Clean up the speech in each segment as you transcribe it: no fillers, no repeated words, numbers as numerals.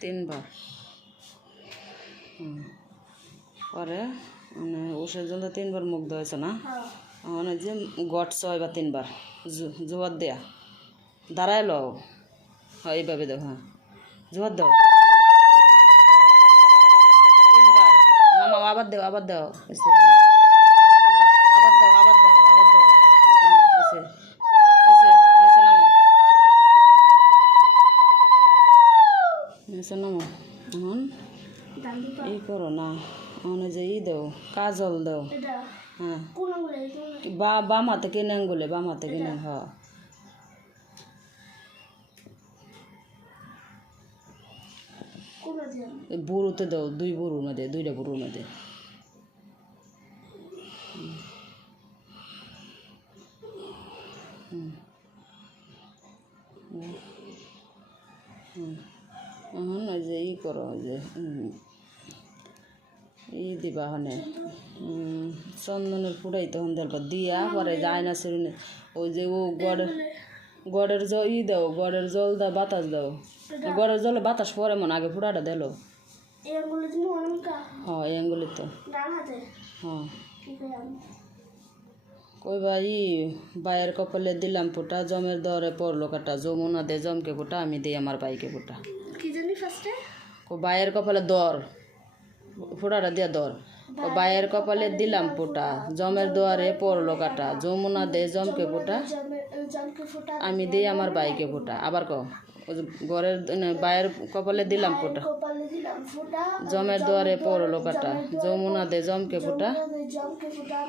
3 বার। পরে মানে ওষুধ জল 3 বার মুখ ধোয়েছে না, মানে যে গটছে এবার 3 বার জোয়ার দেয়া দাঁড়ায় লো। হ্যাঁ এইভাবে দাও, হ্যাঁ জোয়ার দাও 3 বার। নামাও, আবার দাও, আবার দাও, এসে হ্যাঁ আবার দাও, আবার দাও, আবার দাও, হ্যাঁ এসে এসে নিচে নামাও, নিচে নামাও। এখন ই করো না, মানে যে ই দাও কাজল দাও, হ্যাঁ বাম হাতে কিনে আঙ্গুলে, বাম হাতে কিনে, হ্যাঁ বুড়োতে দাও, 2 বুড়োর মধ্যে, 2টা বুড়োর মধ্যে। এখন ওই যে ই করো, ওই যে ই দিবা হনে চন্দনের ফুটাই তখন দেখবা দিয়া পরে যায় না সেরুনে ওই যে ও গড়ের জল ই দাও, গড়ের জল দাও, বাতাস দাও, গড়ের জলে বাতাস পরে মনে আগে ফুটাটা দিল। হ্যাঁ এই আঙ্গুলি তো, হ্যাঁ কইবা ই বাইয়ের কপালে দিলাম ফোঁটা, জমের দরে পড়লো কাটা, যমুনা দে জমকে ফোঁটা, আমি দিই আমার বাইকে ফোঁটা। বাইয়ের কপালে দর ফোঁটাটা দিয়া দর, বাইয়ের কপালে দিলাম ফোঁটা, জমের দোয়ারে পড়লো কাটা, যমুনা দে জমকে ফোঁটা, আমি দিই আমার বাইকে ফোঁটা। আবার কও, ঘরের বাইয়ের কপালে দিলাম ফোঁটা, জমের দোয়ারে পড়লো কাটা, যমুনা দে জমকে ফোঁটা,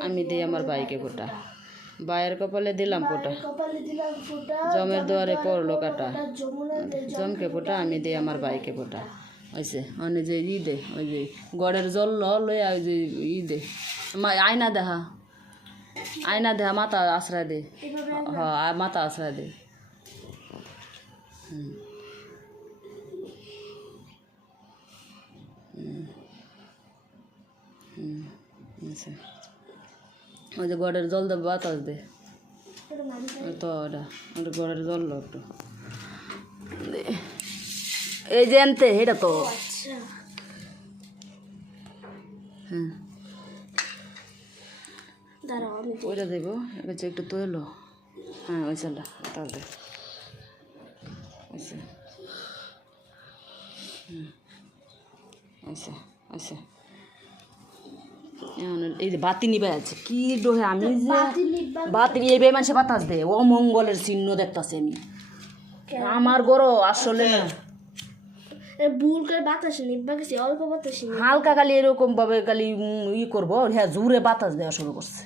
আমি দিই আমার বাইকে ফোঁটা। বাইয়ের কপালে দিলাম ফোঁটা, জমের দোয়ারে পড়লো কাটা, জমকে ফোঁটা, আমি দিই আমার বাইকে ফোঁটা। হয়েছে মানে যে ই দে, ওই যে গড়ের জল লইয়া ওই যে ই দে, আয়না দেখা, আয়না দেখা মাথা আশ্রয় দে, হ্যাঁ মাথা আশ্রয় দে। আচ্ছা ওই যে গড়ের জল দে, বাতাস দে তো, ওটা ওটা গড়ের জল লো একটু এই যে আনতে এটা তো, হ্যাঁ ওইটা দেবো, এবার একটু তো এলো, হ্যাঁ ওই চালটা তাহলে আচ্ছা আচ্ছা আচ্ছা। এই যে বাতি নিবে আছে কি ডোহে, আমি যে বাতি নিয়ে মানুষে বাতাস দে, অমঙ্গলের চিহ্ন দেখতেছে আমি আমার গরো আসলে না হালকা খালি এরকম ভাবে খালি ই করবো, হ্যাঁ জোরে বাতাস দেওয়া শুরু করছে।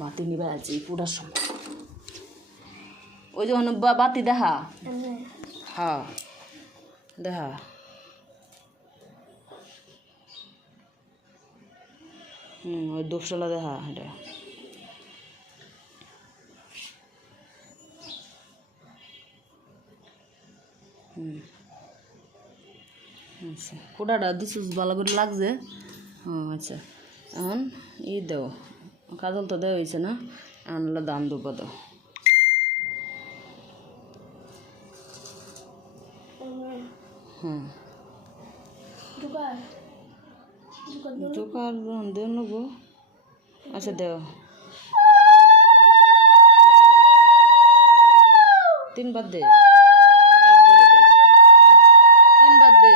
বাতি নিবে আছে পুরার সময়, ওই যে বাতি দেখা, হ্যাঁ দেখা, ওই দুপশলা দেখা এটা, আচ্ছা ফোটাটা দিছিস ভালো করে লাগছে, আচ্ছা এখন ই দেও, কাজল তো দেওয়া হয়েছে না, আনলে দাম দুপা দাও, হ্যাঁ দোকান দেও নেবো, আচ্ছা দেও 3 বার দে, একবারে দে 3 বার দে,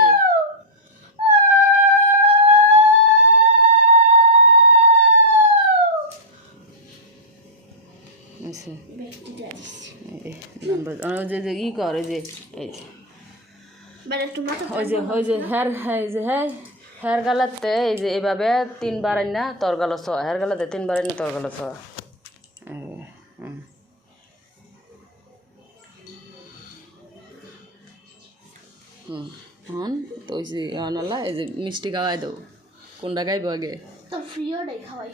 আচ্ছা ওই যে ই কর, ওই যে এই ওই যে হেয়ার গালাতে এই যে এইভাবে 3 বার না তোর গালো ছ, হেয়ার গালাতে 3 বার না তোর গালো ছ, হন তো ওই যে আনালা এই যে মিষ্টি খাওয়াই দেবো, কোনটা গাইব আগে তো ফ্রিওটাই খাওয়াই,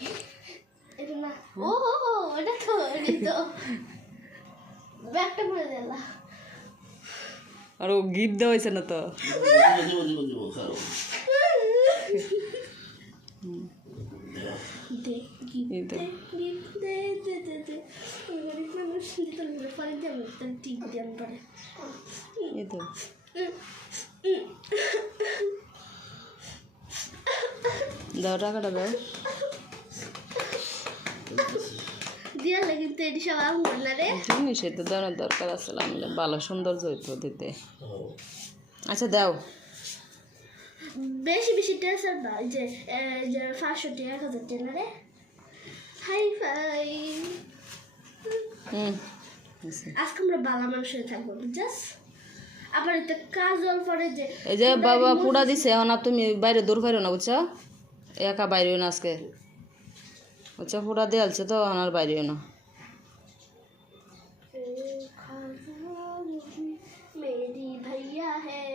এটা না ও এটা তো ব্যাগটা পরে দিলা, আর ও গিফট দেওয়া হয়েছে না তো, এই তো দাও টাকাটা দাও জিনিসে তো দেওয়ার দরকার আছে আমলে ভালো সৌন্দর্য হইতো দিতে আচ্ছা দাও বেশি বেশি টেনশন না যে 500 টাকা 1000 টাকা রে হাই ফাই আজকে আমরা বালা মানুষ হয়ে থাকবো জাস্ট আবার এটা কাজল পরে যে এই যে বাবা পুরা দিছে এখন আর তুমি বাইরে দূর পাইরো না বুঝছো একা বাইরেও না আজকে বুঝছো পুরা দেয়ালছে তো এখন আর বাইরেও না मेरी भैया है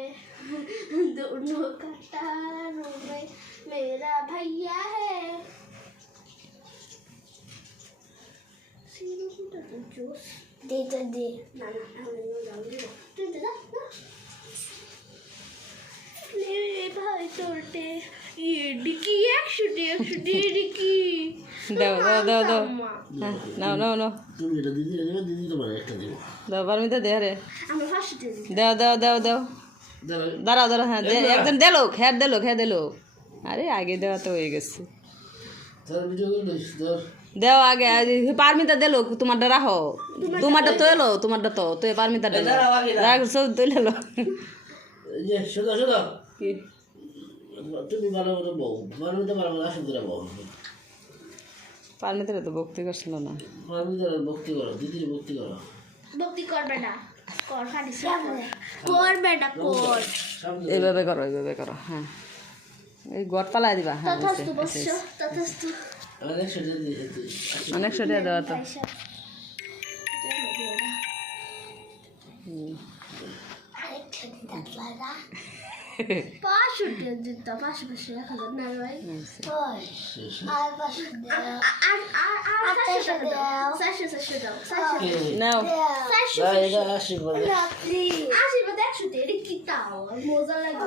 दोनों कतारों में मेरा भैया है दे तो दे ना ना भाई तोड़ते ये डिक्की 100 डिक्की দাও দাও দাও দাও নাও নাও নাও তুমি এটা দিদি দিদি তোমার একটা দিও দাও পারমিতা দে রে আমি ফার্স্ট দিই দাও দাও দাও দাও দাঁড়াও দাঁড়াও হ্যাঁ একজন দিলো খেয়ে দিলো আরে আগে দেওয়া তো হয়ে গেছে তার ভিডিও করে ধর দেও আগে পারমিতা দিলো তোমারটা রাখো তোমারটা তো এলো তোমারটা তো তুই পারমিতা দিলো রাখ সব তুই এলো এই যে সোজা সোজা কি তুমি ভালো করে বউ মানবিতা ভালো করে আসন করে বউ পারমিতারে তো ভক্তি করছিল না মানবিতার ভক্তি করো দিদির ভক্তি করো ভক্তি করবে না কর খালি করবে না কর এইভাবে করো হ্যাঁ এই গড় পালাই দিবা হ্যাঁ তথাস্তু বৎস তথাস্তু অনেক সেটা অনেক সেটা দেওয়া তো পাঁচশো দিতাম 500 1000 না ভাই নাও আশীর্বাদ 100 টাকা কি তাও মজা লাগে